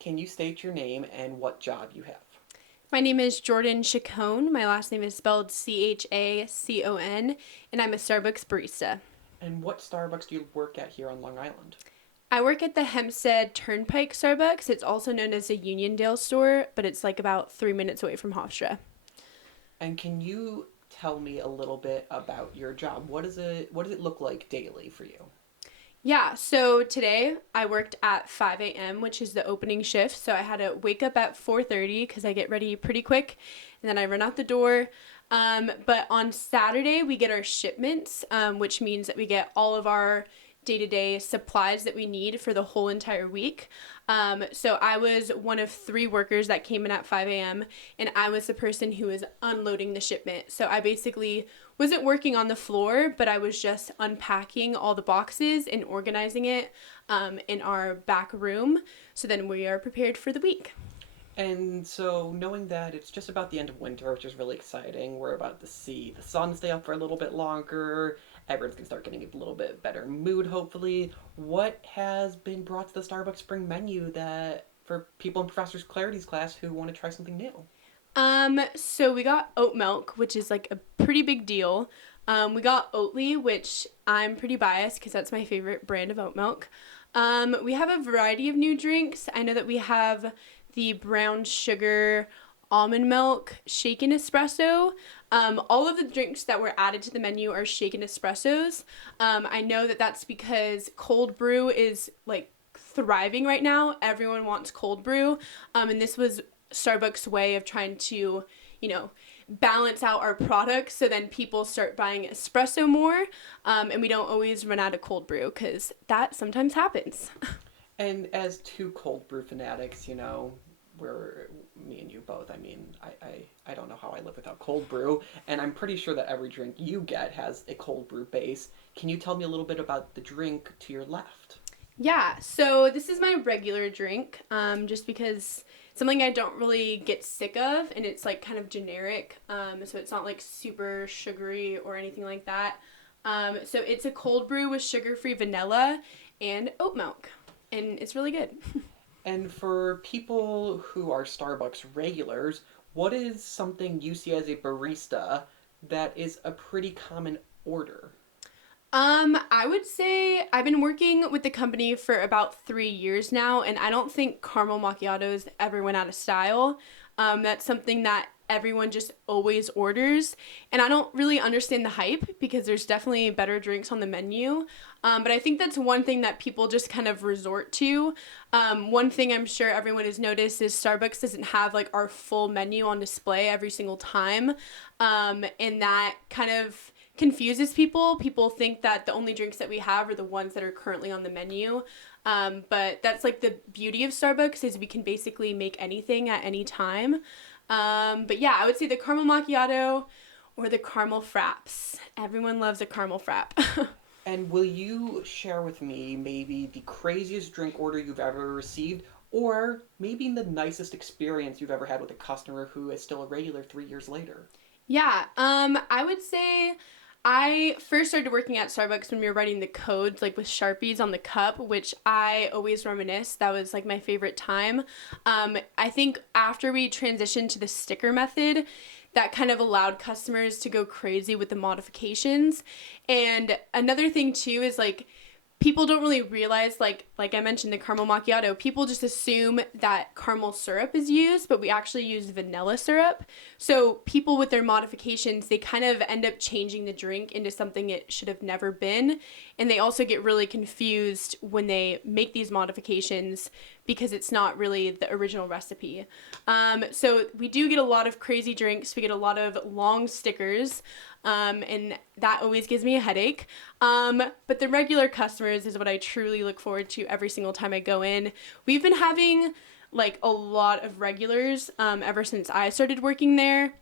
Can you state your name and what job you have? My name is Jordan Chacon. My last name is spelled Chacon, and I'm a Starbucks barista. And what Starbucks do you work at here on Long Island? I work at the Hempstead Turnpike Starbucks. It's also known as a Uniondale store, but it's like about 3 minutes away from Hofstra. And can you tell me a little bit about your job? What does it look like daily for you? Yeah, so today I worked at 5 a.m., which is the opening shift. So I had to wake up at 4:30 because I get ready pretty quick, and then I run out the door. But on Saturday we get our shipments, which means that we get all of our day-to-day supplies that we need for the whole entire week. So I was one of three workers that came in at 5 a.m. and I was the person who was unloading the shipment. So I basically wasn't working on the floor, but I was just unpacking all the boxes and organizing it in our back room. So then we are prepared for the week. And so, knowing that it's just about the end of winter, which is really exciting, we're about to see the sun stay up for a little bit longer. Everyone's gonna start getting a little bit better mood, hopefully. What has been brought to the Starbucks spring menu that for people in Professor Clarity's class who want to try something new? So we got oat milk, which is like a pretty big deal. We got Oatly, which I'm pretty biased because that's my favorite brand of oat milk. We have a variety of new drinks. I know that we have the brown sugar almond milk shaken espresso. All of the drinks that were added to the menu are shaken espressos. I know that that's because cold brew is like thriving right now. Everyone wants cold brew. And this was Starbucks' way of trying to, you know, balance out our products so then people start buying espresso more, and we don't always run out of cold brew because that sometimes happens. And as two cold brew fanatics, we're me and you both. I mean, I don't know how I live without cold brew, and I'm pretty sure that every drink you get has a cold brew base. Can you tell me a little bit about the drink to your left? Yeah, so this is my regular drink, just because it's something I don't really get sick of, and it's like kind of generic, so it's not like super sugary or anything like that. So it's a cold brew with sugar-free vanilla and oat milk, and it's really good. And for people who are Starbucks regulars, what is something you see as a barista that is a pretty common order? I would say I've been working with the company for about 3 years now, and I don't think caramel macchiatos ever went out of style. That's something that everyone just always orders, and I don't really understand the hype because there's definitely better drinks on the menu. But I think that's one thing that people just kind of resort to. One thing I'm sure everyone has noticed is Starbucks doesn't have like our full menu on display every single time, and that kind of confuses people. People think that the only drinks that we have are the ones that are currently on the menu. But that's like the beauty of Starbucks is we can basically make anything at any time. But yeah, I would say the caramel macchiato or the caramel fraps. Everyone loves a caramel frap. And will you share with me maybe the craziest drink order you've ever received, or maybe the nicest experience you've ever had with a customer who is still a regular 3 years later? Yeah, I would say I first started working at Starbucks when we were writing the codes, like with Sharpies on the cup, which I always reminisce. That was like my favorite time. I think after we transitioned to the sticker method, that kind of allowed customers to go crazy with the modifications. And another thing too is like people don't really realize like I mentioned the caramel macchiato, people just assume that caramel syrup is used, but we actually use vanilla syrup. So people with their modifications, they kind of end up changing the drink into something it should have never been, and they also get really confused when they make these modifications because it's not really the original recipe. So we do get a lot of crazy drinks. We get a lot of long stickers, and that always gives me a headache. But the regular customers is what I truly look forward to every single time I go in. We've been having like a lot of regulars ever since I started working there,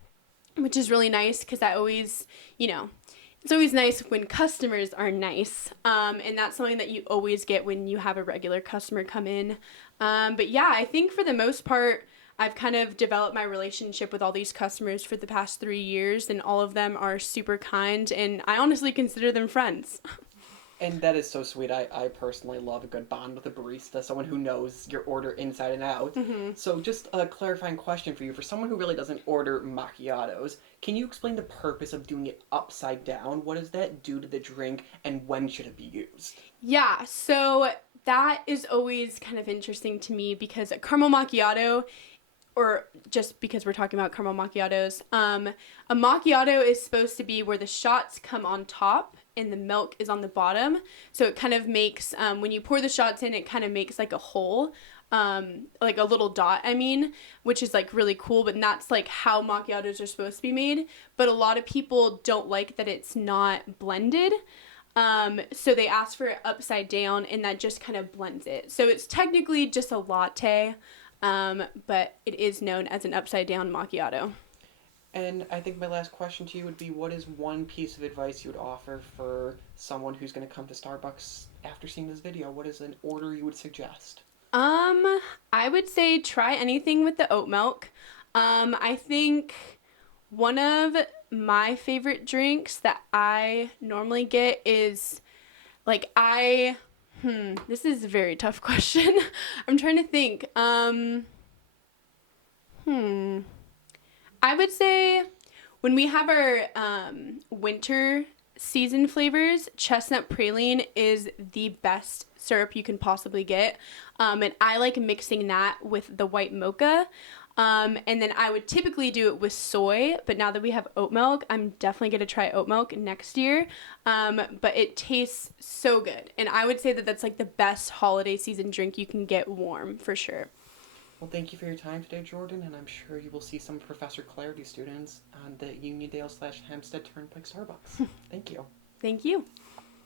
which is really nice because I always, it's always nice when customers are nice. And that's something that you always get when you have a regular customer come in. But yeah, I think for the most part, I've kind of developed my relationship with all these customers for the past 3 years, and all of them are super kind, and I honestly consider them friends. And that is so sweet. I personally love a good bond with a barista, someone who knows your order inside and out. Hmm. So, just a clarifying question for you. For someone who really doesn't order macchiatos, can you explain the purpose of doing it upside down? What does that do to the drink, and when should it be used? Yeah, so that is always kind of interesting to me because a caramel macchiato, or just because we're talking about caramel macchiatos, a macchiato is supposed to be where the shots come on top and the milk is on the bottom. So it kind of makes, when you pour the shots in, it kind of makes like a hole, like a little dot, I mean, which is like really cool. But that's like how macchiatos are supposed to be made. But a lot of people don't like that it's not blended. So they ask for it upside down, and that just kind of blends it. So it's technically just a latte, but it is known as an upside down macchiato. And I think my last question to you would be, what is one piece of advice you would offer for someone who's going to come to Starbucks after seeing this video? What is an order you would suggest? I would say try anything with the oat milk. I think one of my favorite drinks that I normally get is like this is a very tough question. I'm trying to think. Hmm. I would say when we have our winter season flavors, chestnut praline is the best syrup you can possibly get. And I like mixing that with the white mocha. And then I would typically do it with soy, but now that we have oat milk, I'm definitely going to try oat milk next year. But it tastes so good. And I would say that that's like the best holiday season drink you can get warm for sure. Well, thank you for your time today, Jordan, and I'm sure you will see some Professor Clarity students on the Uniondale/Hempstead Turnpike Starbucks. Thank you. Thank you.